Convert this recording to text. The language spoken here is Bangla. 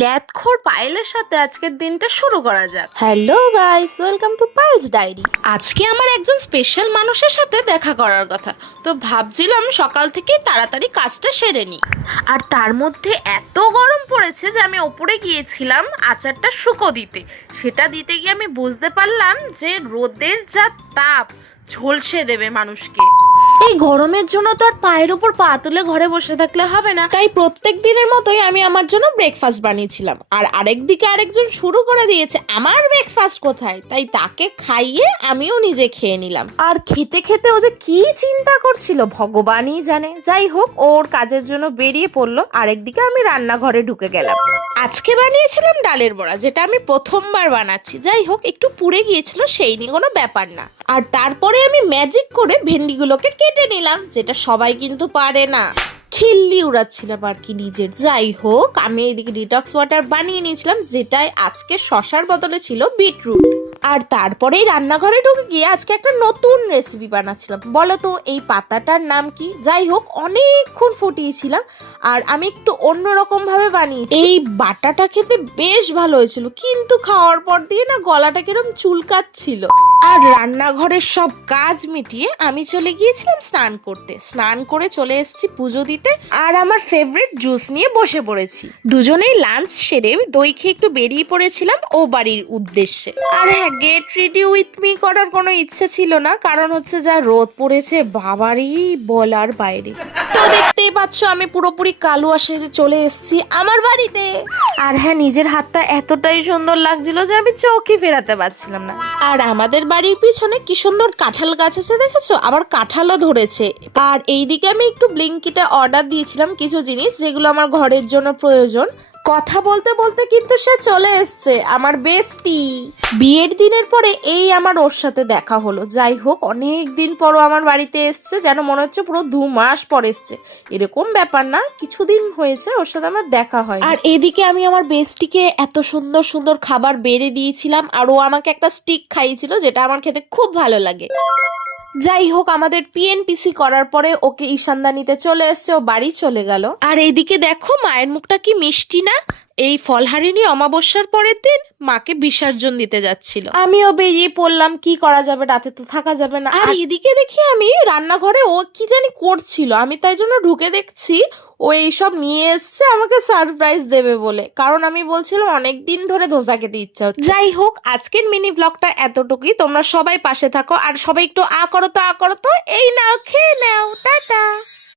ল্যাদখোর পায়েলের সাথে আজকের দিনটা শুরু করা যাক। Hello guys, welcome to piles diary. আজকে আমার একজন স্পেশাল মানুষের সাথে দেখা করার কথা, তো ভাবছিলাম সকাল থেকে তাড়াতাড়ি কাজটা সেরে নিই। আর তার মধ্যে এত গরম পড়েছে যে আমি ওপরে গিয়েছিলাম আচারটা শুকো দিতে। সেটা দিতে গিয়ে আমি বুঝতে পারলাম যে রোদের যা তাপ ঝলসে দেবে মানুষকে। এই গরমের জন্য তো আর পায়ের উপর পা তুলে ঘরে বসে থাকলে হবে না, তাই প্রত্যেক দিনের মতোই আমি আমার জন্য ব্রেকফাস্ট বানিয়েছিলাম। আর আরেকদিকে আরেকজন শুরু করে দিয়েছে আমার ব্রেকফাস্ট কোথায়, তাই তাকে খাইয়ে আমিও নিজে খেয়ে নিলাম। আর খেতে খেতে ও যে কি চিন্তা করছিল ভগবানই জানে। যাই হোক, ওর কাজের জন্য বেরিয়ে পড়লো, আরেকদিকে আমি রান্নাঘরে ঢুকে গেলাম। আজকে বানিয়েছিলাম ডালের বড়া, যেটা আমি প্রথমবার বানাচ্ছি। যাই হোক, একটু পুড়ে গিয়েছিল, সেই নিয়ে কোনো ব্যাপার না। আর তারপরে আমি ম্যাজিক করে ভেন্ডিগুলোকে কেটে নিলাম, যেটা সবাই কিন্তু পারে না। খিল্লি উড়াচ্ছিলাম আর কি নিজের। যাই হোক, আমি এদিকে ডিটক্স ওয়াটার বানিয়ে নিয়েছিলাম, যেটাই আজকে শসার বদলে ছিল বিটরুট। আর তারপরেই রান্নাঘরে ঢুকে গিয়ে আজকে একটা নতুন রেসিপি বানাচ্ছিলাম। বলো তো এই পাতাটার নাম কি? যাই হোক, অনেকক্ষণ ফুটিয়েছিলাম আর আমি একটু অন্যরকম ভাবে বানিয়েছি। এই বাটাটা খেতে বেশ ভালো হয়েছিল, কিন্তু খাওয়ার পর দিয়ে না গলাটা কিরকম চুলকাচ্ছিল। আর রান্নাঘরের সব কাজ মিটিয়ে আমি চলে গিয়েছিলাম স্নান করতে। স্নান করে চলে এসেছি পুজো দিতে, আর আমার ফেভারিট জুস নিয়ে বসে পড়েছি। দুজনেই লাঞ্চ সেরে দই খেয়ে একটু বেরিয়ে পড়েছিলাম ও বাড়ির উদ্দেশ্যে। আর হ্যাঁ, গেট রেডি উইথ মি করার কোনো ইচ্ছে ছিল না, কারণ হচ্ছে যা রোদ পড়েছে বাবারই বলার বাইরে। তো দেখতেই পাচ্ছ আমি পুরোপুরি কালুয়া সেজে চলে এসেছি আমার বাড়িতে। আর হ্যাঁ, নিজের হাতটা এতটাই সুন্দর লাগছিল যে আমি চোখই ফেরাতে পারছিলাম না। আর আমাদের বাড়ির পিছনে কি সুন্দর কাঁঠাল গাছ আছে দেখেছো, আবার কাঁঠালও ধরেছে। আর এইদিকে আমি একটু ব্লিঙ্কিতে অর্ডার দিয়েছিলাম কিছু জিনিস যেগুলো আমার ঘরের জন্য প্রয়োজন। কথা বলতে বলতে কিন্তু সে চলে এসছে, আমার বেস্টি। বিয়ের দিনের পরে এই আমার ওর সাথে দেখা হলো। যাই হোক, অনেক দিন পরও আমার বাড়িতে এসছে, যেন মনে হচ্ছে পুরো 2 মাস পর এসছে। এরকম ব্যাপার না, কিছুদিন হয়েছে ওর সাথে আমার দেখা হয়। আর এদিকে আমি আমার বেস্টিকে এত সুন্দর সুন্দর খাবার বেড়ে দিয়েছিলাম, আর ও আমাকে একটা স্টিক খাইয়েছিল, যেটা আমার খেতে খুব ভালো লাগে। যাই হোক, আমাদের পিএনপিসি করার পরে ওকে ঈশানদা নিতে চলে এসছে, ও বাড়ি চলে গেল। আর এইদিকে দেখো মায়ের মুখটা কি মিষ্টি না। এই ফলহারিণী অমাবস্যার পরের দিন মাকে বিসর্জন দিতে যাচ্ছিল। আমিও বেরিয়ে পড়লাম, কি করা যাবে, রাতে তো থাকা যাবে না। আর এদিকে দেখি আমি রান্নাঘরে ও কি জানি করছিল, আমি তাই জন্য ঢুকে দেখছি ও এইসব নিয়ে এসছে আমাকে সারপ্রাইজ দেবে বলে, কারণ আমি বলছিলাম অনেক দিন ধরে ধোসা খেতে ইচ্ছা হচ্ছে। যাই হোক, আজকের মিনি ব্লগটা এতটুকুই। তোমরা সবাই পাশে থাকো আর সবাই একটু আ করো তো, এই নাও, খেয়ে নাও, টাটা।